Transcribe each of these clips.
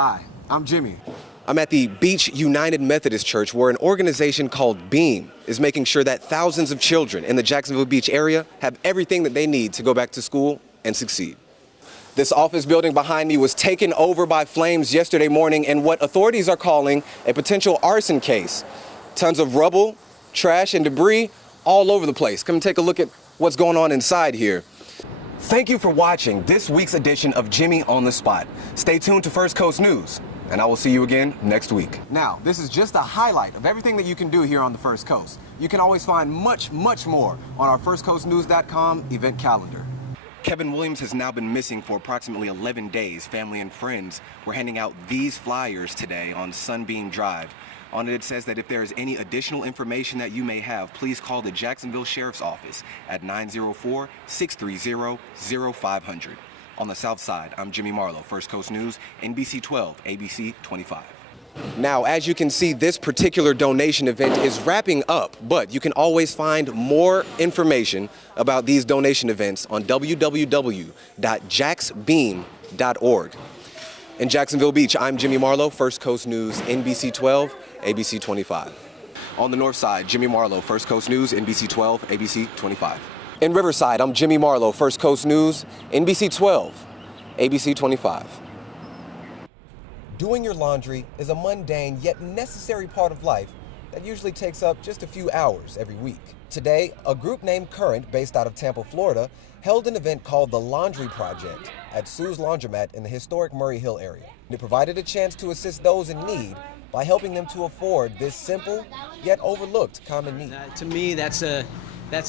Hi, I'm Jimmy. I'm at the Beach United Methodist Church, where an organization called BEAM is making sure that thousands of children in the Jacksonville Beach area have everything that they need to go back to school and succeed. This office building behind me was taken over by flames yesterday morning in what authorities are calling a potential arson case. Tons of rubble, trash, and debris all over the place. Come take a look at what's going on inside here. Thank you for watching this week's edition of Jimmy on the Spot. Stay tuned to First Coast News, and I will see you again next week. Now, this is just a highlight of everything that you can do here on the First Coast. You can always find much more on our firstcoastnews.com event calendar. Kevin Williams has now been missing for approximately 11 days. Family and friends were handing out these flyers today on Sunbeam Drive. On it, it says that if there is any additional information that you may have, please call the Jacksonville Sheriff's Office at 904-630-0500. On the South Side, I'm Jimmy Marlow, First Coast News, NBC 12, ABC 25. Now, as you can see, this particular donation event is wrapping up, but you can always find more information about these donation events on www.jacksbeam.org. In Jacksonville Beach, I'm Jimmy Marlow, First Coast News, NBC 12, ABC 25. On the North Side, Jimmy Marlow, First Coast News, NBC 12, ABC 25. In Riverside, I'm Jimmy Marlow, First Coast News, NBC 12, ABC 25. Doing your laundry is a mundane yet necessary part of life that usually takes up just a few hours every week. Today, a group named Current, based out of Tampa, Florida, held an event called the Laundry Project at Sue's Laundromat in the historic Murray Hill area. It provided a chance to assist those in need by helping them to afford this simple yet overlooked common need. To me, that's a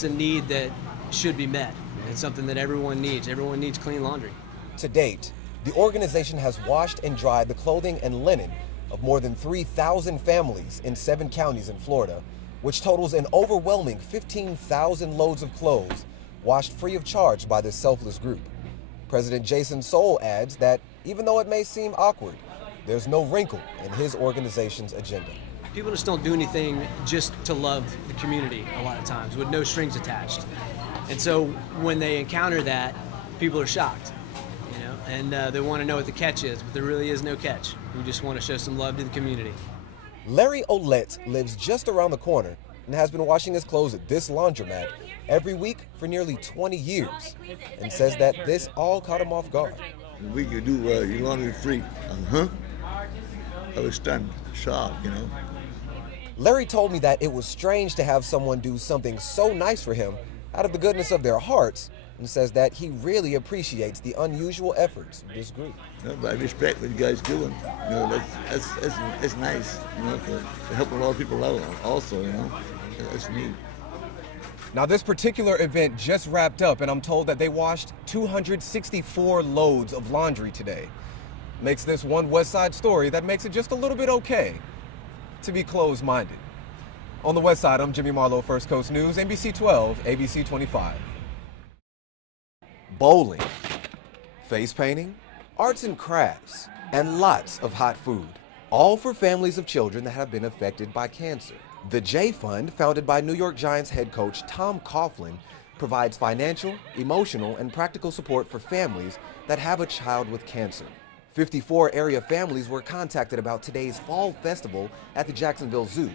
need that should be met. It's something that everyone needs. Everyone needs clean laundry. To date, the organization has washed and dried the clothing and linen of more than 3,000 families in 7 counties in Florida, which totals an overwhelming 15,000 loads of clothes washed free of charge by this selfless group. President Jason Soul adds that even though it may seem awkward, there's no wrinkle in his organization's agenda. People just don't do anything just to love the community a lot of times with no strings attached. And so when they encounter that, people are shocked, and they want to know what the catch is, but there really is no catch. We just want to show some love to the community. Larry Olette lives just around the corner and has been washing his clothes at this laundromat every week for nearly 20 years, and says that this all caught him off guard. We could do your laundry free. I was stunned, shocked, Larry told me that it was strange to have someone do something so nice for him out of the goodness of their hearts, and says that he really appreciates the unusual efforts of this group. I respect what you guys doing. That's nice, for helping a lot of people out also, That's neat. Now, this particular event just wrapped up, and I'm told that they washed 264 loads of laundry today. Makes this one West Side story that makes it just a little bit okay to be closed-minded. On the West Side, I'm Jimmy Marlow, First Coast News, NBC 12, ABC 25. Bowling, face painting, arts and crafts, and lots of hot food, all for families of children that have been affected by cancer. The J Fund, founded by New York Giants head coach Tom Coughlin, provides financial, emotional, and practical support for families that have a child with cancer. 54 area families were contacted about today's Fall Festival at the Jacksonville Zoo,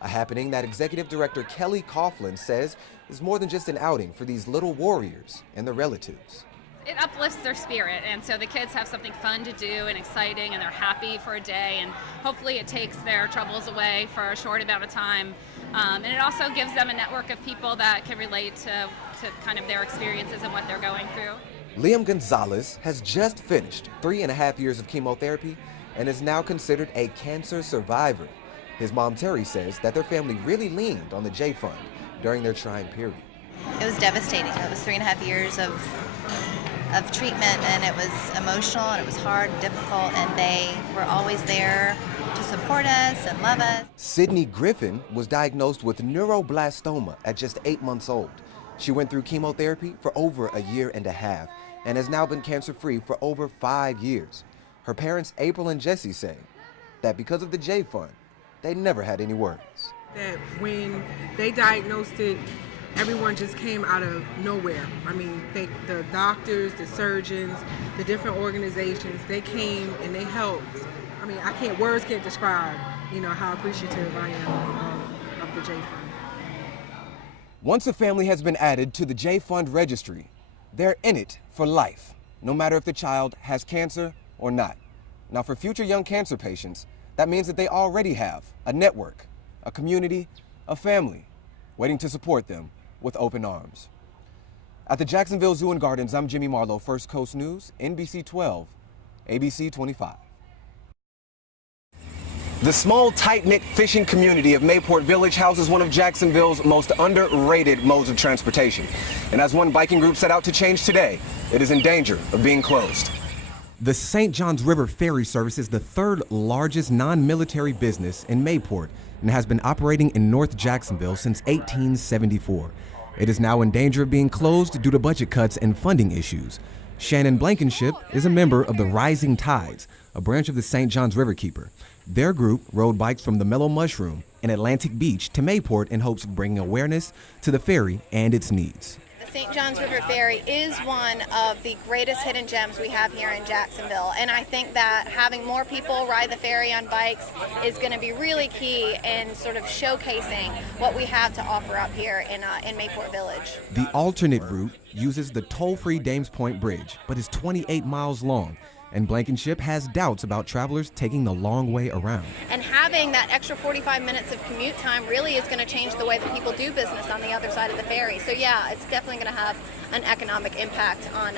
a happening that Executive Director Kelly Coughlin says is more than just an outing for these little warriors and their relatives. It uplifts their spirit, and so the kids have something fun to do and exciting, and they're happy for a day, and hopefully it takes their troubles away for a short amount of time. And it also gives them a network of people that can relate to kind of their experiences and what they're going through. Liam Gonzalez has just finished 3.5 years of chemotherapy and is now considered a cancer survivor. His mom, Terry, says that their family really leaned on the J Fund during their trying period. It was devastating. It was 3.5 years of treatment, and it was emotional, and it was hard and difficult, and they were always there to support us and love us. Sydney Griffin was diagnosed with neuroblastoma at just 8 months old. She went through chemotherapy for over a year and a half and has now been cancer-free for over 5 years. Her parents, April and Jesse, say that because of the J Fund, they never had any worries. That when they diagnosed it, everyone just came out of nowhere. I mean, the doctors, the surgeons, the different organizations, they came and they helped. I mean, words can't describe, how appreciative I am of the J Fund. Once a family has been added to the J Fund registry, they're in it for life, no matter if the child has cancer or not. Now, for future young cancer patients, that means that they already have a network, a community, a family waiting to support them with open arms. At the Jacksonville Zoo and Gardens, I'm Jimmy Marlow, First Coast News, NBC 12, ABC 25. The small, tight-knit fishing community of Mayport Village houses one of Jacksonville's most underrated modes of transportation. And as one biking group set out to change today, it is in danger of being closed. The St. Johns River Ferry Service is the third largest non-military business in Mayport and has been operating in North Jacksonville since 1874. It is now in danger of being closed due to budget cuts and funding issues. Shannon Blankenship is a member of the Rising Tides, a branch of the St. Johns Riverkeeper. Their group rode bikes from the Mellow Mushroom in Atlantic Beach to Mayport in hopes of bringing awareness to the ferry and its needs. The St. Johns River Ferry is one of the greatest hidden gems we have here in Jacksonville, and I think that having more people ride the ferry on bikes is going to be really key in sort of showcasing what we have to offer up here in Mayport Village. The alternate route uses the toll-free Dames Point Bridge, but is 28 miles long, and Blankenship has doubts about travelers taking the long way around. And having that extra 45 minutes of commute time really is going to change the way that people do business on the other side of the ferry. So yeah, it's definitely going to have an economic impact on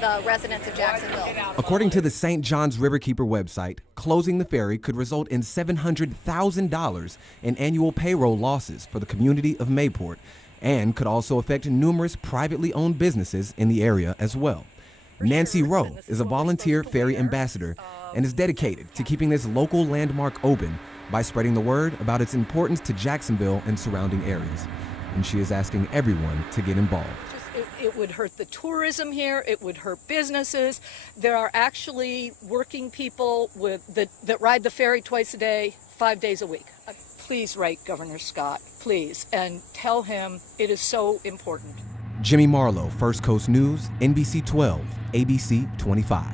the residents of Jacksonville. According to the St. Johns Riverkeeper website, closing the ferry could result in $700,000 in annual payroll losses for the community of Mayport, and could also affect numerous privately owned businesses in the area as well. Nancy Rowe is a volunteer ferry ambassador and is dedicated to keeping this local landmark open by spreading the word about its importance to Jacksonville and surrounding areas. And she is asking everyone to get involved. It would hurt the tourism here. It would hurt businesses. There are actually working people that ride the ferry twice a day, 5 days a week. Please write Governor Scott, please, and tell him it is so important. Jimmy Marlow, First Coast News, NBC 12, ABC 25.